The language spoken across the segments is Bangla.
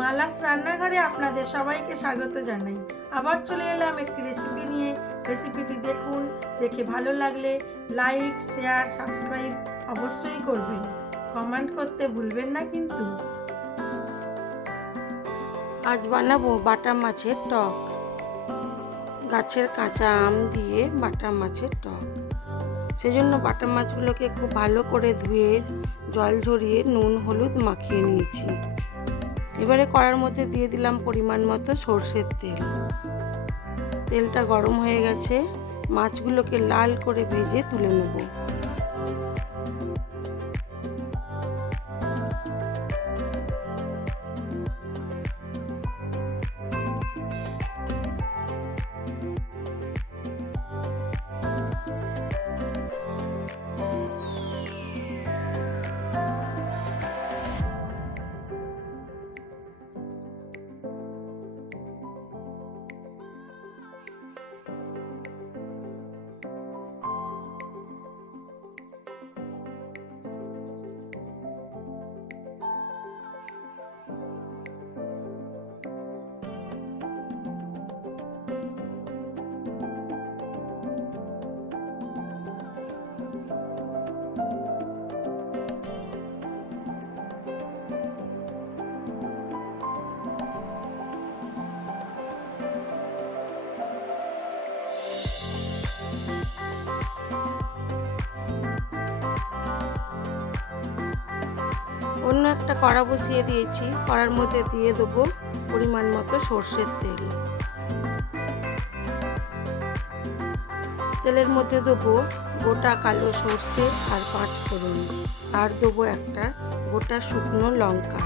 মালাস রান্নাঘরে আপনাদের সবাইকে স্বাগত জানাই। আবার চলে এলাম একটি রেসিপি নিয়ে। রেসিপিটি দেখুন, দেখে ভালো লাগলে লাইক শেয়ার সাবস্ক্রাইব অবশ্যই করবেন। কমেন্ট করতে ভুলবেন না কিন্তু। আজ বানাবো বাটা মাছের টক। গাছের কাঁচা আম দিয়ে বাটা মাছের টক। সেজন্য বাটা মাছগুলোকে খুব ভালো করে ধুয়ে, জল ঝরিয়ে নুন, হলুদ মাখিয়ে নিয়েছি। এবারে কড়ার মধ্যে দিয়ে দিলাম পরিমাণ মতো সর্ষের তেল। তেলটা গরম হয়ে গেছে। মাছগুলোকে লাল করে ভেজে তুলে নেব। অন্য একটা কড়া বসিয়ে দিয়েছি। কড়ার মধ্যে দিয়ে দেবো পরিমাণ মতো সর্ষের তেল। তেলের মধ্যে দেবো গোটা কালো সর্ষে আর পাঁচ ফোড়ন। আর দেবো একটা গোটা শুকনো লঙ্কা।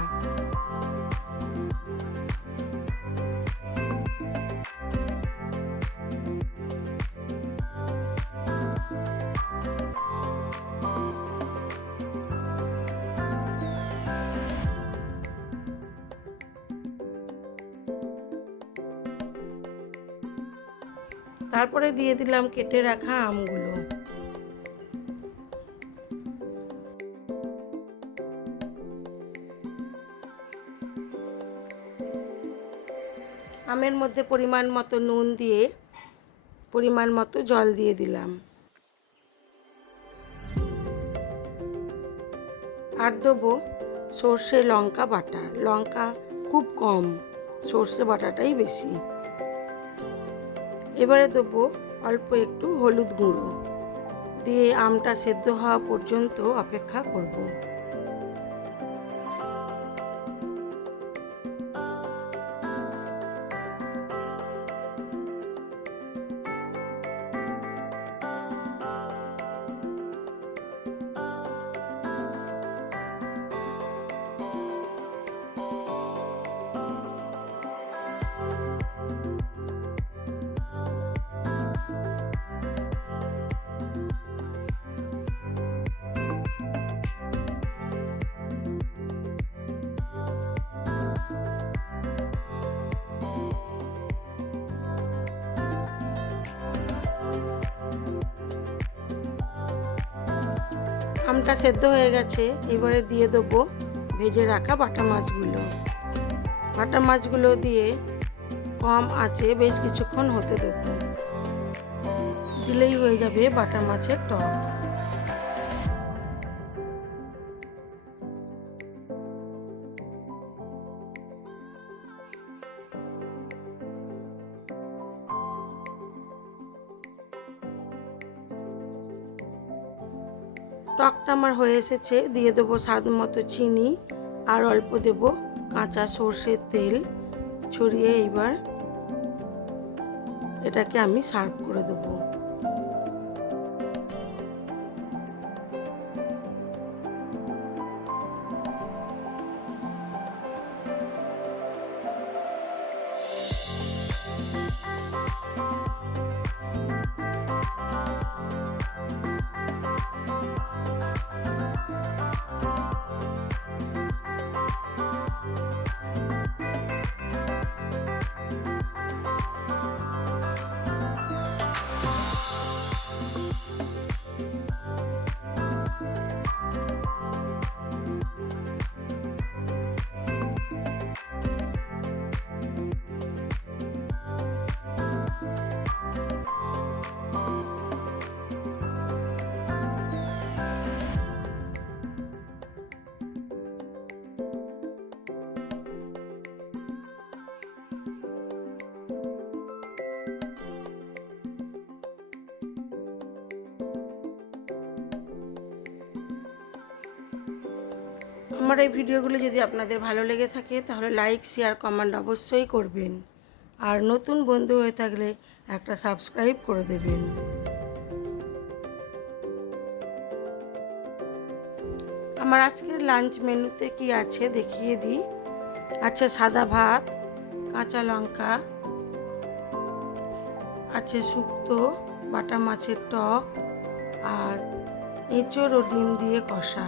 তারপরে দিয়ে দিলাম কেটে রাখা আমগুলো। আমের মধ্যে পরিমাণ মতো নুন দিয়ে, পরিমাণ মতো জল দিয়ে দিলাম। আর দেবো সর্ষে লঙ্কা বাটা। লঙ্কা খুব কম, সর্ষে বাটাটাই বেশি। এবারে দেবো অল্প একটু হলুদ গুঁড়ো। দিয়ে আমটা সেদ্ধ হওয়া পর্যন্ত অপেক্ষা করব। আমটা সেদ্ধ হয়ে গেছে, এবারে দিয়ে দেবো ভেজে রাখা বাটা মাছগুলো। বাটা মাছগুলো দিয়ে কম আছে বেশ কিছুক্ষণ হতে দেবো। দিলেই হয়ে যাবে বাটা মাছের টক। টকটা আমার হয়ে এসেছে। দিয়ে দেবো স্বাদ মতো চিনি আর অল্প দেব কাঁচা সর্ষের তেল। ছড়িয়ে এইবার এটাকে আমি সার্ভ করে দেবো। আমার এই ভিডিওগুলো যদি আপনাদের ভালো লেগে থাকে, তাহলে লাইক শেয়ার কমেন্ট অবশ্যই করবেন। আর নতুন বন্ধু হয়ে থাকলে একটা সাবস্ক্রাইব করে দেবেন। আমার আজকের লাঞ্চ মেনুতে কি আছে দেখিয়ে দিই। আছে সাদা ভাত, কাঁচা লঙ্কা, আছে শুক্তো, বাটা মাছের টক, আর এঁচড় ও ডিম দিয়ে কষা।